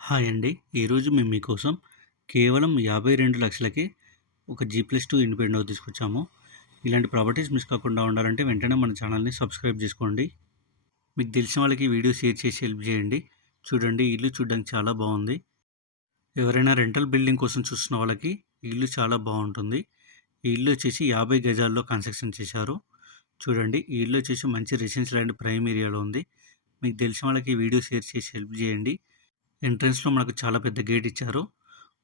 Hi అండి. ఈరోజు మేము మీకోసం కేవలం యాభై రెండు లక్షలకే ఒక జీ ప్లస్ టూ ఇండిపెండెంట్ తీసుకొచ్చాము. ఇలాంటి ప్రాపర్టీస్ మిస్ కాకుండా ఉండాలంటే వెంటనే మన ఛానల్ని సబ్స్క్రైబ్ చేసుకోండి. మీకు తెలిసిన వాళ్ళకి వీడియో షేర్ చేసి హెల్ప్ చేయండి. చూడండి ఇల్లు చూడడానికి చాలా బాగుంది. ఎవరైనా రెంటల్ బిల్డింగ్ కోసం చూస్తున్న వాళ్ళకి ఇల్లు చాలా బాగుంటుంది. ఈ ఇల్లు వచ్చేసి యాభై గజాల్లో కన్స్ట్రక్షన్ చేశారు. చూడండి ఈ ఇల్లు వచ్చేసి మంచి రెసిడెన్షియల్ అండ్ ప్రైమ్ ఏరియాలో ఉంది. మీకు తెలిసిన వాళ్ళకి వీడియో షేర్ చేసి హెల్ప్ చేయండి. ఎంట్రెన్స్లో మనకు చాలా పెద్ద గేట్ ఇచ్చారు.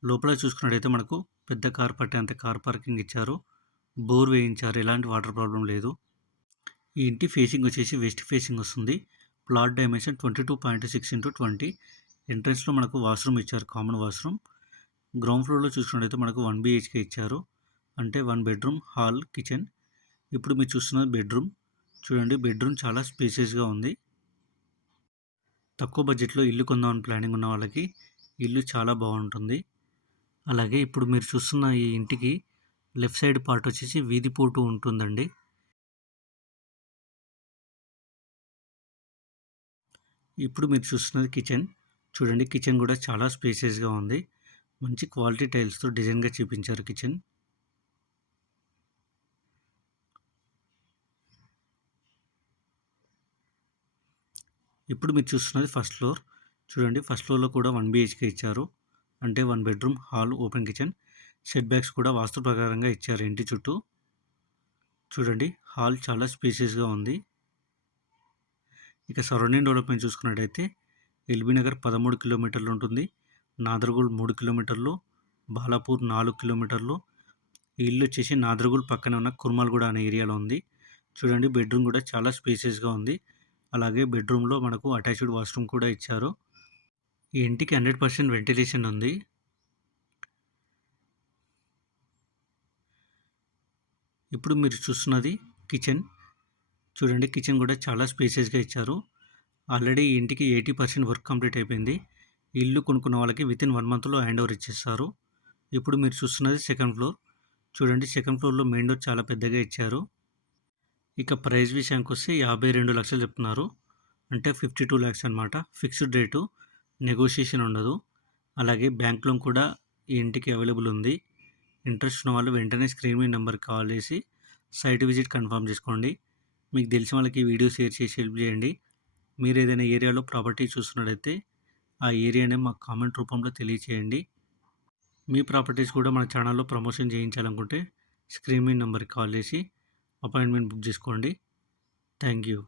లోపల చూసుకున్నట్టయితే మనకు పెద్ద కార్ పట్టేంత కార్ పార్కింగ్ ఇచ్చారు. బోర్ వేయించారు. ఎలాంటి వాటర్ ప్రాబ్లం లేదు. ఈ ఇంటి ఫేసింగ్ వచ్చేసి వెస్ట్ ఫేసింగ్ వస్తుంది. Plot dimension twenty two point six into twenty. ఎంట్రన్స్లో మనకు వాష్రూమ్ ఇచ్చారు. Common washroom. గ్రౌండ్ ఫ్లోర్లో చూసుకున్నట్టయితే మనకు వన్ బిహెచ్కే ఇచ్చారు. అంటే వన్ బెడ్రూమ్ హాల్ కిచెన్. ఇప్పుడు మీరు చూస్తున్నది బెడ్రూమ్. చూడండి బెడ్రూమ్ చాలా స్పేసియస్గా ఉంది. తక్కువ బడ్జెట్లో ఇల్లు కొందామని ప్లానింగ్ ఉన్న వాళ్ళకి ఇల్లు చాలా బాగుంటుంది. అలాగే ఇప్పుడు మీరు చూస్తున్న ఈ ఇంటికి లెఫ్ట్ సైడ్ పార్ట్ వచ్చేసి వీధి పోటు ఉంటుందండి. ఇప్పుడు మీరు చూస్తున్నది కిచెన్. చూడండి కిచెన్ కూడా చాలా స్పేసియస్గా ఉంది. మంచి క్వాలిటీ టైల్స్తో డిజైన్గా చూపించారు కిచెన్. ఇప్పుడు మీరు చూస్తున్నది ఫస్ట్ ఫ్లోర్. చూడండి ఫస్ట్ ఫ్లోర్లో కూడా వన్ బిహెచ్కే ఇచ్చారు. అంటే one bedroom hall open kitchen. Set backs కూడా వాస్తు ప్రకారంగా ఇచ్చారు ఇంటి చుట్టూ. చూడండి హాల్ చాలా స్పేసియస్గా ఉంది. ఇక సరౌండింగ్ డెవలప్మెంట్ చూసుకున్నట్టయితే ఎల్బీ నగర్ పదమూడు కిలోమీటర్లు ఉంటుంది. నాదర్గూల్ మూడు కిలోమీటర్లు. బాలాపూర్ నాలుగు కిలోమీటర్లు. ఈ ఇల్లు వచ్చేసి నాదర్గూల్ పక్కనే ఉన్న కుర్మాల్గూడ అనే ఏరియాలో ఉంది. చూడండి బెడ్రూమ్ కూడా చాలా స్పేసియస్గా ఉంది. అలాగే బెడ్రూమ్లో మనకు అటాచ్డ్ వాష్రూమ్ కూడా ఇచ్చారు. ఈ ఇంటికి హండ్రెడ్ పర్సెంట్ వెంటిలేషన్ ఉంది. ఇప్పుడు మీరు చూస్తున్నది కిచెన్. చూడండి కిచెన్ కూడా చాలా స్పేసెస్గా ఇచ్చారు. ఆల్రెడీ ఈ ఇంటికి ఎయిటీ పర్సెంట్ వర్క్ కంప్లీట్ అయిపోయింది. ఇల్లు కొనుక్కున్న వాళ్ళకి వితిన్ వన్ మంత్లో హ్యాండ్ ఓవర్ ఇచ్చేస్తారు. ఇప్పుడు మీరు చూస్తున్నది సెకండ్ ఫ్లోర్. చూడండి సెకండ్ ఫ్లోర్లో మెయిన్ డోర్ చాలా పెద్దగా ఇచ్చారు. ఇక ప్రైస్ విషయానికి వస్తే యాభై రెండు లక్షలు చెప్తున్నారు. అంటే ఫిఫ్టీ టూ ల్యాక్స్ అనమాట ఫిక్స్డ్ రేటు నెగోషియేషన్ ఉండదు. అలాగే బ్యాంక్ లోన్ కూడా ఈ ఇంటికి అవైలబుల్ ఉంది. ఇంట్రెస్ట్ ఉన్న వాళ్ళు వెంటనే స్క్రీన్ మీద నెంబర్కి కాల్ చేసి సైట్ విజిట్ కన్ఫర్మ్ చేసుకోండి. మీకు తెలిసిన వాళ్ళకి వీడియో షేర్ చేసి హెల్ప్ చేయండి. మీరు ఏదైనా ఏరియాలో ప్రాపర్టీ చూస్తున్నట్టయితే ఆ ఏరియానే మాకు కామెంట్ రూపంలో తెలియచేయండి. మీ ప్రాపర్టీస్ కూడా మన ఛానల్లో ప్రమోషన్ చేయించాలనుకుంటే స్క్రీన్ మీద నెంబర్కి కాల్ చేసి అపాయింట్మెంట్ బుక్ చేసుకోండి. Thank you.